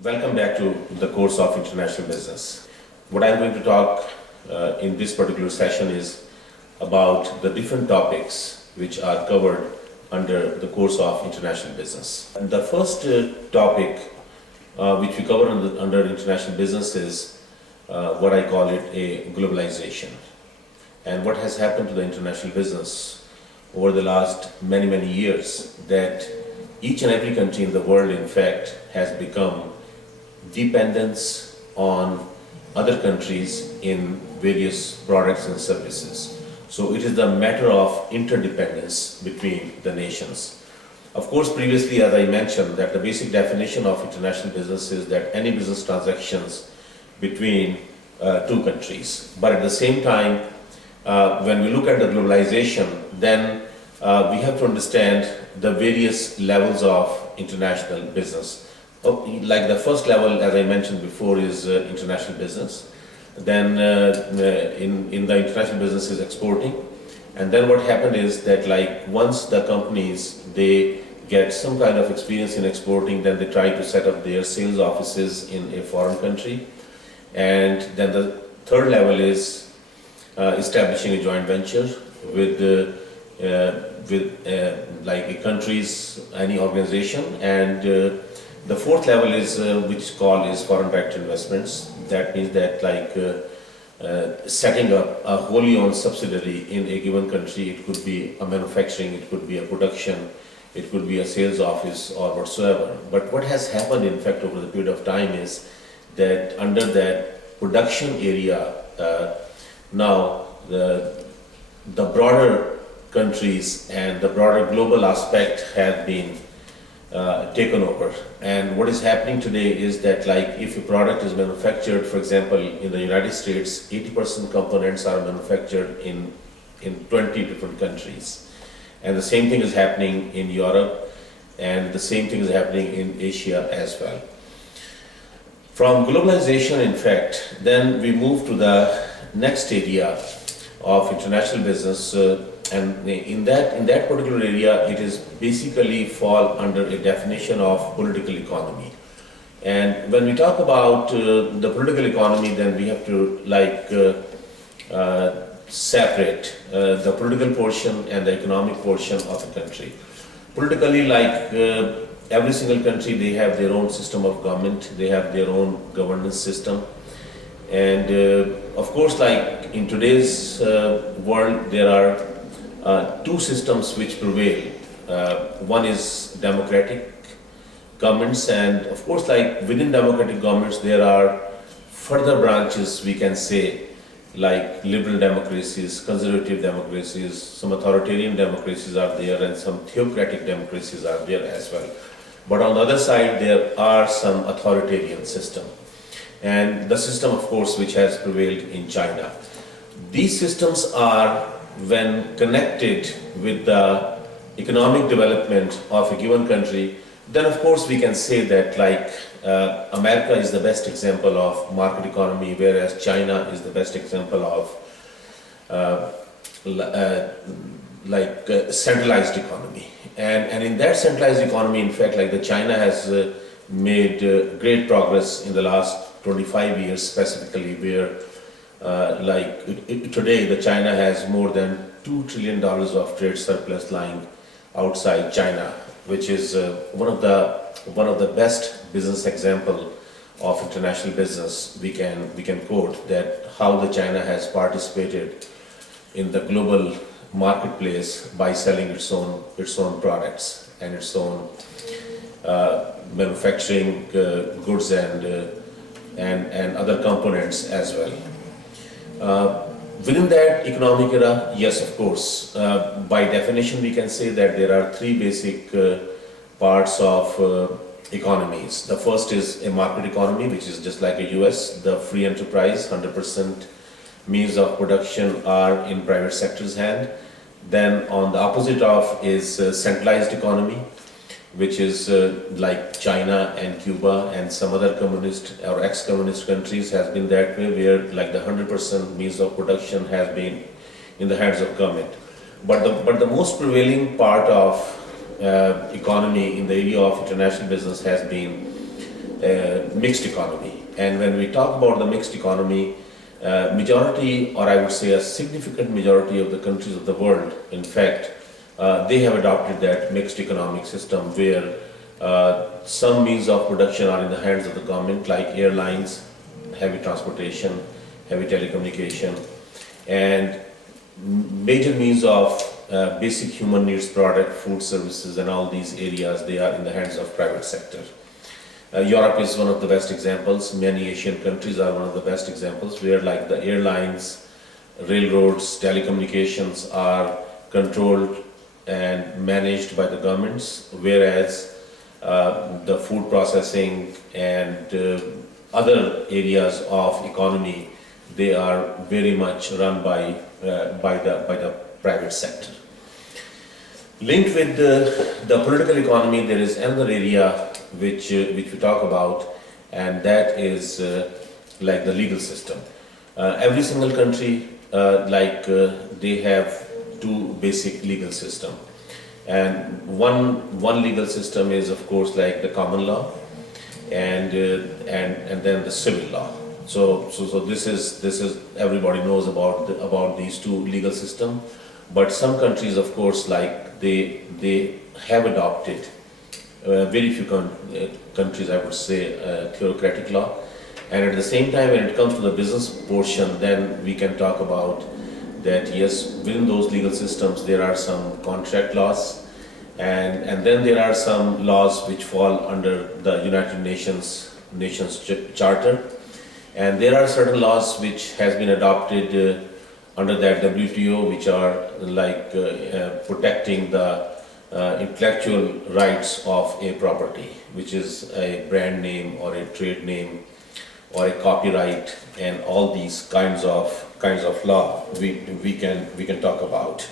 Welcome back to the course of international business. What I'm going to talk in this particular session is about the different topics which are covered under the course of international business. And the first topic which we cover under international business is what I call it a globalization. And what has happened to the international business over the last many years, that each and every country in the world, in fact, has become dependence on other countries in various products and services. So it is the matter of interdependence between the nations. Of course, previously, as I mentioned, that the basic definition of international business is that any business transactions between two countries. But at the same time, when we look at the globalization, then we have to understand the various levels of international business. Like the first level, as I mentioned before, is international business. Then in the international business is exporting. And then what happened is that, like, once the companies, they get some kind of experience in exporting, then they try to set up their sales offices in a foreign country. And then the third level is establishing a joint venture with like a country's, any organization. And the fourth level is which is called is foreign direct investments. That means that, like, setting up a wholly owned subsidiary in a given country. It could be a manufacturing, it could be a production, it could be a sales office or whatsoever. But what has happened, in fact, over the period of time is that under that production area, now the broader countries and the broader global aspect have been taken over. And what is happening today is that, like, if a product is manufactured, for example, in the United States, 80% components are manufactured in 20 different countries. And the same thing is happening in Europe, and the same thing is happening in Asia as well. From globalization, in fact, then we move to the next area of international business, and in that particular area, it is basically fall under a definition of political economy. And when we talk about the political economy, then we have to, like, separate the political portion and the economic portion of the country. Politically, like, every single country, they have their own system of government, they have their own governance system. And of course, like, in today's world, there are two systems which prevail. One is democratic governments, and of course, like, within democratic governments, there are further branches, we can say, like liberal democracies, conservative democracies, some authoritarian democracies are there, and some theocratic democracies are there as well. But on the other side, there are some authoritarian system. And the system, of course, which has prevailed in China. These systems are, when connected with the economic development of a given country, then of course we can say that, like, America is the best example of market economy, whereas China is the best example of centralized economy. And in that centralized economy, in fact, like, the China has made great progress in the last 25 years specifically, where today the China has more than $2 trillion of trade surplus lying outside China, which is one of the best business example of international business. We can quote that how the China has participated in the global marketplace by selling its own products and its own manufacturing goods and other components as well. Within that economic era, yes, of course, by definition we can say that there are three basic parts of economies. The first is a market economy, which is just like a US, the free enterprise, 100% means of production are in private sector's hand. Then on the opposite of is centralized economy, which is like China and Cuba and some other communist or ex-communist countries has been that way, where, like, the 100% means of production has been in the hands of government. But the most prevailing part of economy in the area of international business has been mixed economy. And when we talk about the mixed economy, majority, or I would say a significant majority of the countries of the world, in fact, they have adopted that mixed economic system where some means of production are in the hands of the government, like airlines, heavy transportation, heavy telecommunication, and major means of basic human needs product, food services, and all these areas, they are in the hands of private sector. Europe is one of the best examples. Many Asian countries are one of the best examples where like the airlines, railroads, telecommunications are controlled and managed by the governments, whereas the food processing and other areas of economy, they are very much run by the private sector. Linked with the political economy, there is another area which we talk about, and that is like the legal system. Every single country, they have two basic legal system, and one legal system is of course like the common law, and then the civil law. So this is everybody knows about these two legal system, but some countries of course like they have adopted very few countries, I would say, theocratic law. And at the same time, when it comes to the business portion, then we can talk about that, yes, within those legal systems, there are some contract laws, and then there are some laws which fall under the United Nations Charter. And there are certain laws which has been adopted under that WTO, which are like protecting the intellectual rights of a property, which is a brand name or a trade name or a copyright, and all these kinds of law we can talk about.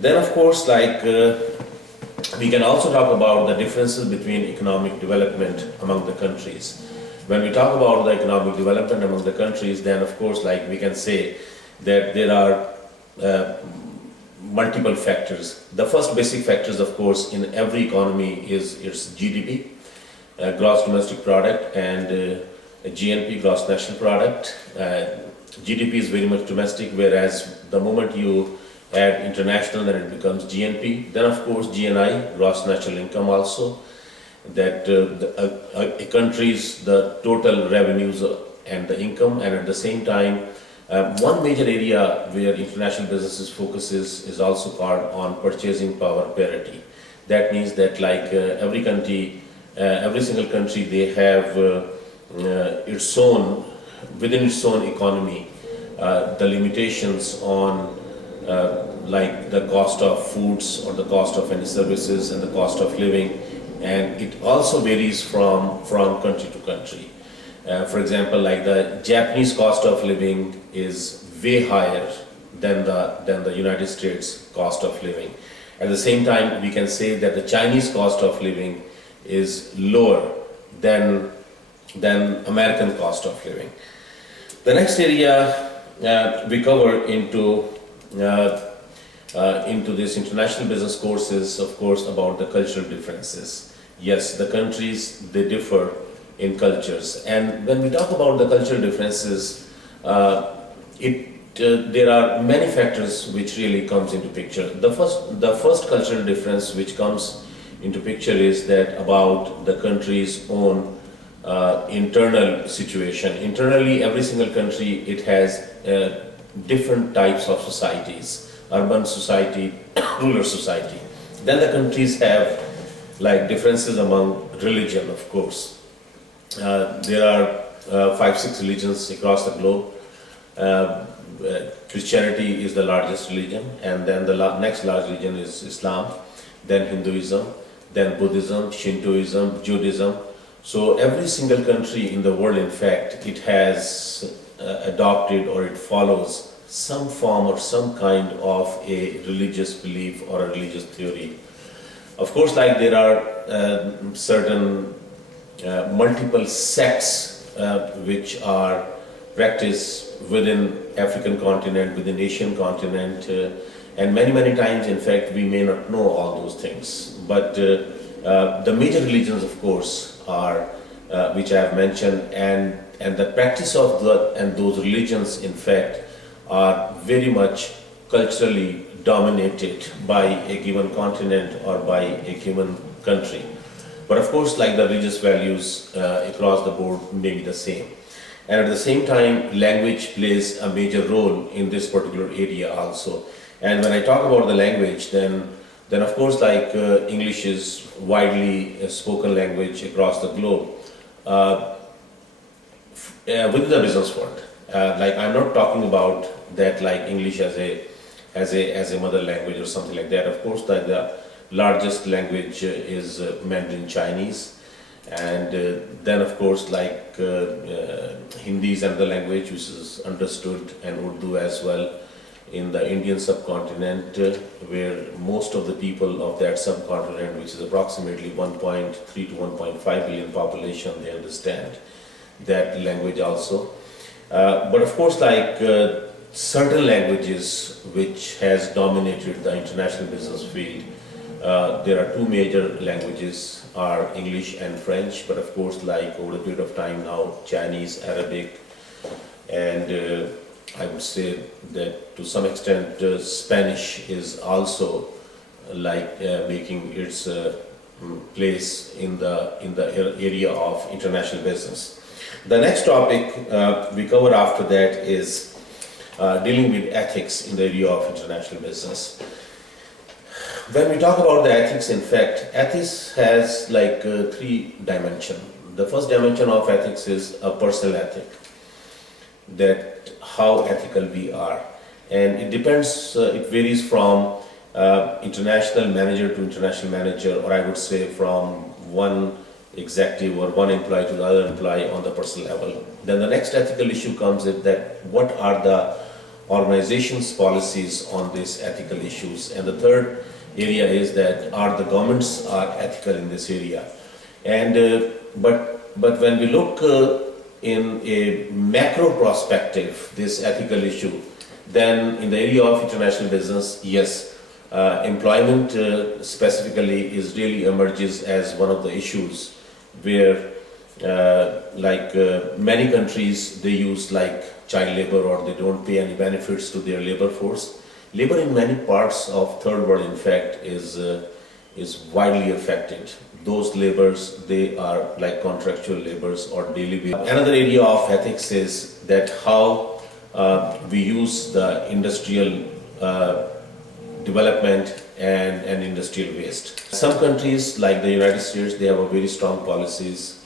Then of course, like we can also talk about the differences between economic development among the countries. When we talk about the economic development among the countries, then of course, like we can say that there are multiple factors. The first basic factors, of course, in every economy is its GDP, gross domestic product, and GNP, gross national product. GDP is very much domestic, whereas the moment you add international, then it becomes GNP. Then, of course, GNI, gross national income, also. That a country's the total revenues and the income, and at the same time, one major area where international businesses focuses is also called on purchasing power parity. That means that like every country, every single country, they have its own, within its own economy, the limitations on like the cost of foods or the cost of any services and the cost of living, and it also varies from country to country. For example, like the Japanese cost of living is way higher than the United States cost of living. At the same time, we can say that the Chinese cost of living is lower than American cost of living. The next area we cover into this international business course is, of course, about the cultural differences. Yes, the countries, they differ in cultures, and when we talk about the cultural differences, there are many factors which really comes into picture. The first cultural difference which comes into picture is that about the country's own internal situation. Internally, every single country, it has different types of societies: urban society, rural society. Then the countries have like differences among religion, of course. There are 5-6 religions across the globe. Christianity is the largest religion, and then the next large religion is Islam, then Hinduism, then Buddhism, Shintoism, Judaism. So every single country in the world, in fact, it has adopted or it follows some form or some kind of a religious belief or a religious theory. Of course, like there are certain multiple sects which are practiced within African continent, within Asian continent, and many times, in fact, we may not know all those things. But the major religions, of course, are which I have mentioned, and the practice of those religions, in fact, are very much culturally dominated by a given continent or by a given country. But of course, like the religious values across the board may be the same. And at the same time, language plays a major role in this particular area also. And when I talk about the language, then of course, like English is widely spoken language across the globe. Within the business world, like I'm not talking about that like English as a mother language or something like that. Of course, like the largest language is Mandarin Chinese, and then of course like Hindi is another language which is understood, and Urdu as well in the Indian subcontinent, where most of the people of that subcontinent, which is approximately 1.3 to 1.5 billion population, they understand that language also. But of course, like certain languages which has dominated the international business field, there are two major languages are English and French, but of course, like over a period of time now, Chinese, Arabic, and I would say that to some extent Spanish is also like making its place in the area of international business. The next topic we cover after that is dealing with ethics in the area of international business. When we talk about the ethics, in fact, ethics has like three dimensions. The first dimension of ethics is a personal ethic, that how ethical we are, and it depends, it varies from international manager to international manager, or I would say from one executive or one employee to the other employee on the personal level. Then the next ethical issue comes in that what are the organization's policies on these ethical issues, and the third area is that are the governments are ethical in this area. And but when we look in a macro perspective, this ethical issue, then in the area of international business, yes, employment specifically is really emerges as one of the issues where many countries, they use like child labor, or they don't pay any benefits to their labor force. Labor in many parts of third world, in fact, is widely affected. Those labors, they are like contractual labors or daily wage. Another area of ethics is that how we use the industrial development and industrial waste. Some countries like the United States, they have a very strong policies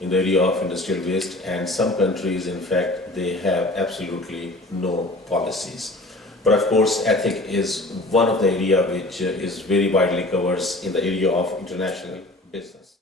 in the area of industrial waste, and some countries, in fact, they have absolutely no policies. But of course, ethic is one of the area which is very widely covers in the area of international business.